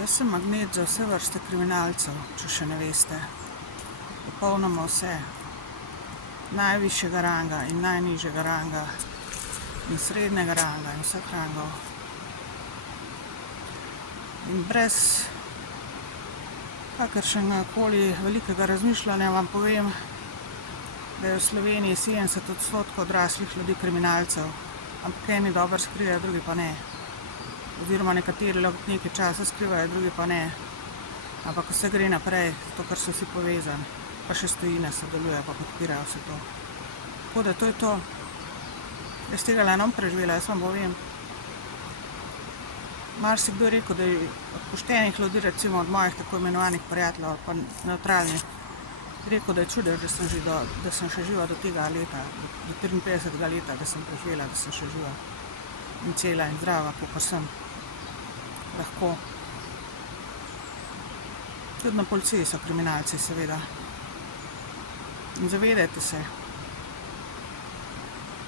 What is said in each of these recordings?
Jaz sem magnet za vse vrste kriminalcev, če še ne veste. Popolnoma vse. Najvišjega ranga in najnižjega ranga in srednjega ranga in vseh rangov. In brez kakršnega koli velikega razmišljanja vam povem, da je v Sloveniji 70% odraslih ljudi kriminalcev, ampak eni dobro skrivajo, drugi pa ne. Oziroma nekateri nekaj časa skrivajo, drugi pa ne. Ampak vse gre naprej, to, kar so vsi povezani, pa še stojine sodelujejo, pa podpirajo vse to. Tako da to je to. Jaz tega le ne bom preživela, jaz vam povem. Marsikdo je rekel, da je od poštenih ljudi, recimo od mojih tako imenovanih prijateljev, pa nevtralnih, rekel, da je čudež, da sem še živa do tega leta, do 53. leta, da sem preživela, da sem še živa in cela in zdrava, kakor sem lahko. Tudi na policiji so kriminalci, seveda. In zavedajte se,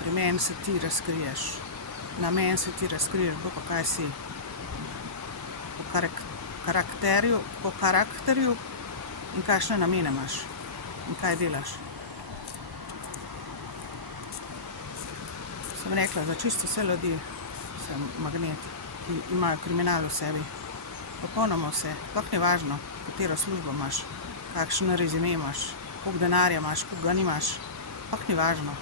pri meni se ti razkriješ, na meni se ti razkriješ, bo pa kaj si. Po karakterju in kakšne namene imaš in kaj delaš. Sem rekla, za čisto vse ljudi sem magnet, ki imajo kriminal v sebi. Popolnoma vse, sploh ni važno, katero službo imaš, kakšen rezime imaš, koliko denarja imaš, koliko ga nimaš, sploh ni važno.